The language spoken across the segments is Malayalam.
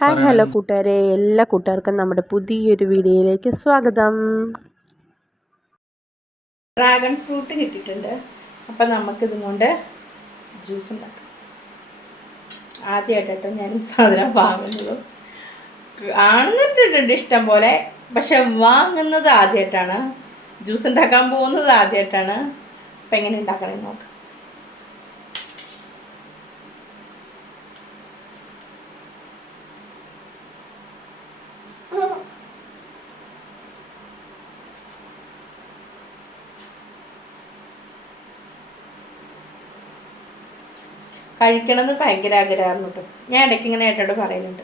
ഹായ് ഹലോ കൂട്ടുകാരെ. എല്ലാ കൂട്ടുകാർക്കും നമ്മുടെ പുതിയൊരു വീഡിയോയിലേക്ക് സ്വാഗതം. ഡ്രാഗൺ ഫ്രൂട്ട് കിട്ടിയിട്ടുണ്ട്. അപ്പം നമുക്കിതും കൊണ്ട് ജ്യൂസ് ഉണ്ടാക്കാം. ആദ്യമായിട്ടോ ഞാൻ സാധനം വാങ്ങുന്നത്. ആണെന്നിട്ടുണ്ട് ഇഷ്ടം പോലെ പക്ഷെ വാങ്ങുന്നത് ആദ്യമായിട്ടാണ് ജ്യൂസ് ഉണ്ടാക്കാൻ പോകുന്നത് ആദ്യമായിട്ടാണ് അപ്പം എങ്ങനെ ഉണ്ടാക്കണമെന്ന് നോക്കാം. കഴിക്കണമെന്ന് ഭയങ്കര ആഗ്രഹമായിരുന്നു കേട്ടോ ഞാൻ ഇടയ്ക്ക് ഇങ്ങനെ ഏട്ടോട് പറയുന്നുണ്ട്.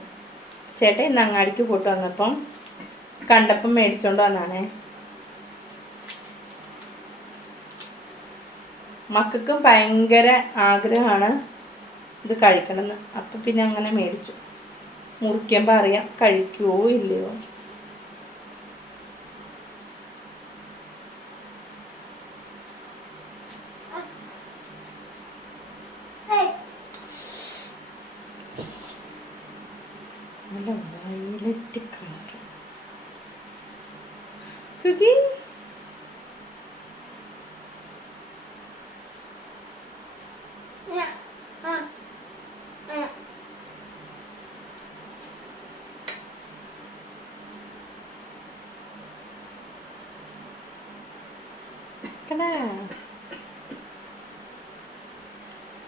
ചേട്ടൻ ഇന്ന് അങ്ങാടിക്ക് പോയിട്ട് വന്നപ്പം കണ്ടപ്പം മേടിച്ചോണ്ട് വന്നാണേ. മക്കൾക്കും ഭയങ്കര ആഗ്രഹമാണ് ഇത് കഴിക്കണമെന്ന്. അപ്പം പിന്നെ അങ്ങനെ മേടിച്ചു. മുറിക്കുമ്പോൾ അറിയാം കഴിക്കുവോ ഇല്ലയോ. അപ്പം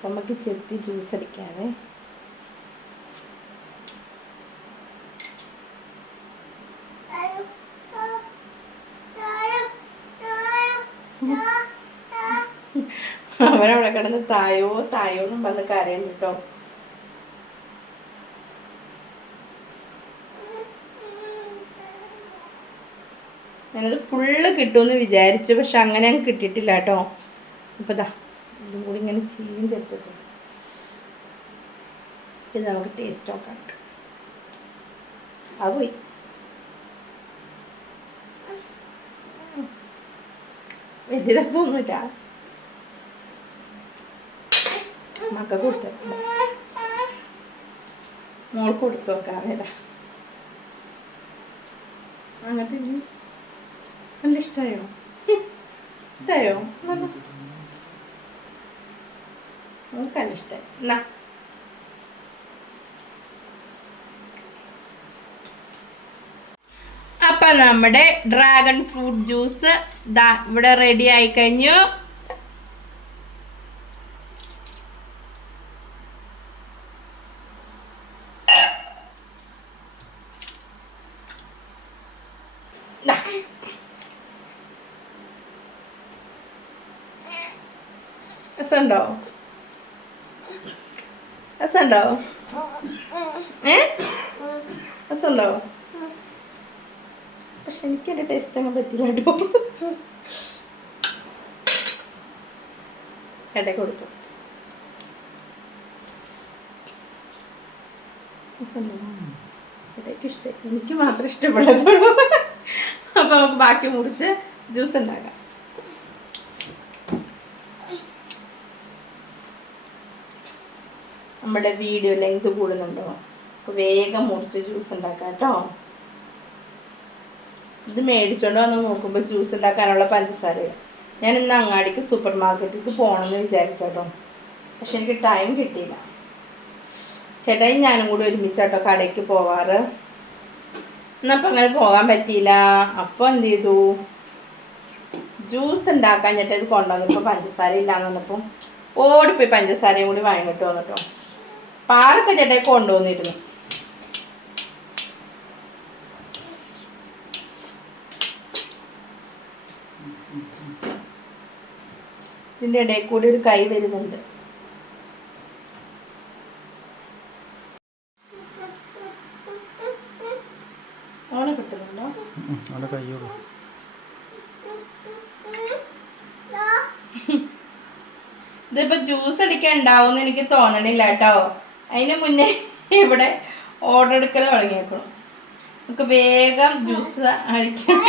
നമുക്ക് ചെത്തി ജ്യൂസ് അടിക്കാവേ. അവരവിടെ കിടന്ന് തായോ തായോ എന്നും പറഞ്ഞ് കരയും കേട്ടോ. ഞാനത് ഫുള്ള് കിട്ടുമെന്ന് വിചാരിച്ചു പക്ഷെ അങ്ങനെ അങ്ങ് കിട്ടിയിട്ടില്ല കേട്ടോ. ഇപ്പൊ ദാ ഇതും കൂടി ഇങ്ങനെ ചീഞ്ചെടുത്തിട്ടുണ്ട് ഇത് നമുക്ക് ടേസ്റ്റ് നോക്കാം. അത് പോയി. വലിയ രസമൊന്നുമില്ല. മക്ക കൊടുത്തിട്ടുണ്ട് മോൾ കൊടുത്തു നോക്കാറില്ല അങ്ങനത്തെ നല്ല ഇഷ്ടമായോ ഇഷ്ടമായോ നല്ല ഇഷ്ടം നമ്മുടെ ഡ്രാഗൺ ഫ്രൂട്ട് ജ്യൂസ് ദാ ഇവിടെ റെഡി ആയി കഴിഞ്ഞു. രസമുണ്ടോ രസമുണ്ടോ ഏ രസമുണ്ടോ പക്ഷെ എനിക്ക് എന്റെ ടേസ്റ്റ് അങ്ങ് പറ്റില്ല കേട്ടോ. ഇടയ്ക്ക് കൊടുത്തു. ഇടയ്ക്ക് ഇഷ്ടം എനിക്ക് മാത്രമേ ഇഷ്ടപ്പെടത്തുള്ളൂ അപ്പൊ നമുക്ക് ബാക്കി മുറിച്ച് ജ്യൂസ് ഉണ്ടാക്കാം. നമ്മുടെ വീഡിയോ ലെങ്ത് കൂടുന്നുണ്ടോ? അപ്പൊ വേഗം മുറിച്ച് ജ്യൂസ് ഉണ്ടാക്കാം കേട്ടോ. ഇത് മേടിച്ചോണ്ട് വന്ന് നോക്കുമ്പോൾ ജ്യൂസ് ഉണ്ടാക്കാനുള്ള പഞ്ചസാര ഞാൻ ഇന്ന് അങ്ങാടിക്ക് സൂപ്പർ മാർക്കറ്റിലേക്ക് പോകണമെന്ന് വിചാരിച്ചോട്ടോ പക്ഷെ എനിക്ക് ടൈം കിട്ടിയില്ല. ചേട്ടായി ഞാനും കൂടി ഒരുമിച്ചാട്ടോ കടയ്ക്ക് പോവാറ്. എന്നപ്പോൾ അങ്ങനെ പോകാൻ പറ്റിയില്ല. അപ്പോൾ എന്ത് ചെയ്തു? ജ്യൂസ് ഉണ്ടാക്കാൻ ചേട്ടാ ഇത് കൊണ്ടുവന്നപ്പോൾ പഞ്ചസാര ഇല്ലാന്ന് വന്നപ്പോൾ ഓടിപ്പോയി പഞ്ചസാരയും കൂടി വാങ്ങിട്ട് വന്നിട്ടോ. പാറൊക്കെ ചേട്ടായി കൊണ്ടുവന്നിരുന്നു. ഇതിന്റെ ഇടയിൽ കൂടി ഒരു കൈ വരുന്നുണ്ട്. കിട്ടുന്നുണ്ടോ? അവിടെ കയ്യുള്ളൂ. ഇതിപ്പോ ജ്യൂസ് അടിക്കാൻ ഉണ്ടാവും എനിക്ക് തോന്നണില്ല കേട്ടോ. അതിന് മുന്നേ ഇവിടെ ഓർഡർ എടുക്കൽ തുടങ്ങിയേക്കണം. നമുക്ക് വേഗം ജ്യൂസ് അടിക്കാം.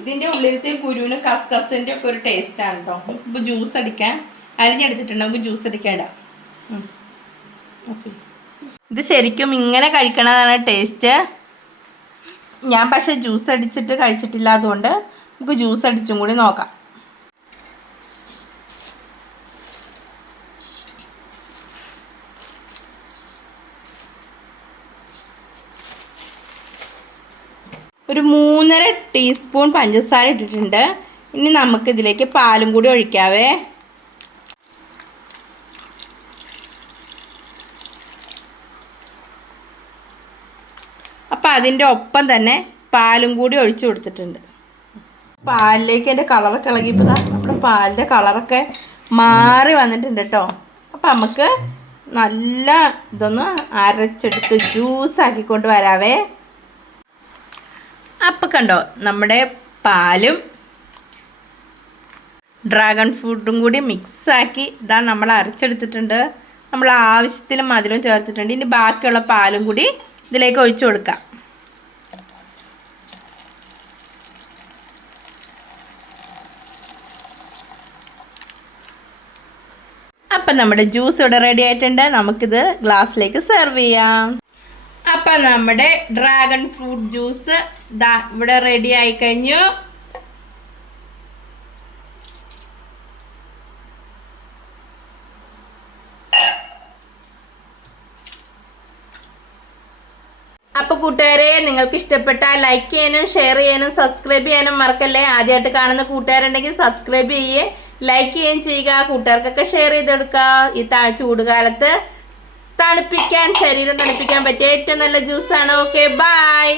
ഇതിന്റെ ഉള്ളിലത്തെ കുരുവിന് കസ്കസിന്റെ ഒക്കെ ഒരു ടേസ്റ്റ് ആണ് കേട്ടോ ഇപ്പൊ ജ്യൂസ് അടിക്കാൻ. അരിഞ്ഞെടുത്തിട്ടുണ്ട്. നമുക്ക് ജ്യൂസ് അടിക്കാൻ ഇടാം. ഇത് ശരിക്കും ഇങ്ങനെ കഴിക്കണതാണ് ടേസ്റ്റ് ഞാൻ പക്ഷെ ജ്യൂസ് അടിച്ചിട്ട് കഴിച്ചിട്ടില്ല അതുകൊണ്ട് നമുക്ക് ജ്യൂസ് അടിച്ചും കൂടി നോക്കാം. ഒരു മൂന്നര ടീസ്പൂൺ പഞ്ചസാര ഇട്ടിട്ടുണ്ട്. ഇനി നമുക്കിതിലേക്ക് പാലും കൂടി ഒഴിക്കാവേ. അപ്പം അതിന്റെ ഒപ്പം തന്നെ പാലും കൂടി ഒഴിച്ചു കൊടുത്തിട്ടുണ്ട്. പാലിലേക്ക് എന്റെ കളറൊക്കെ ഇളകിയപ്പോൾ നമ്മുടെ പാലിന്റെ കളറൊക്കെ മാറി വന്നിട്ടുണ്ട് കേട്ടോ അപ്പം നമുക്ക് നല്ല ഇതൊന്ന് അരച്ചെടുത്ത് ജ്യൂസ് ആക്കിക്കൊണ്ട് വരാവേ. അപ്പം കണ്ടോ നമ്മുടെ പാലും ഡ്രാഗൺ ഫ്രൂട്ടും കൂടി മിക്സാക്കി ഇതാ നമ്മൾ അരച്ചെടുത്തിട്ടുണ്ട്. നമ്മൾ ആവശ്യത്തിന് മധുരം ചേർത്തിട്ടുണ്ട്. ഇനി ബാക്കിയുള്ള പാലും കൂടി ഇതിലേക്ക് ഒഴിച്ചു കൊടുക്കാം. അപ്പം നമ്മുടെ ജ്യൂസ് ഇവിടെ റെഡി ആയിട്ടുണ്ട്. നമുക്കിത് ഗ്ലാസ്സിലേക്ക് സെർവ് ചെയ്യാം. അപ്പം നമ്മുടെ ഡ്രാഗൺ ഫ്രൂട്ട് ജ്യൂസ് ഇവിടെ റെഡി ആയി കഴിഞ്ഞു. അപ്പൊ കൂട്ടുകാരെ നിങ്ങൾക്ക് ഇഷ്ടപ്പെട്ട ലൈക്ക് ചെയ്യാനും ഷെയർ ചെയ്യാനും സബ്സ്ക്രൈബ് ചെയ്യാനും മറക്കല്ലേ? ആദ്യമായിട്ട് കാണുന്ന കൂട്ടുകാരുണ്ടെങ്കിൽ സബ്സ്ക്രൈബ് ചെയ്യേ ലൈക്ക് ചെയ്യുകയും ചെയ്യുക. കൂട്ടുകാർക്കൊക്കെ ഷെയർ ചെയ്തെടുക്കുക. ഈ താ ചൂടുകാലത്ത് തണുപ്പിക്കാൻ ശരീരം തണുപ്പിക്കാൻ പറ്റിയ ഏറ്റവും നല്ല ജ്യൂസാണ് ഓക്കെ ബൈ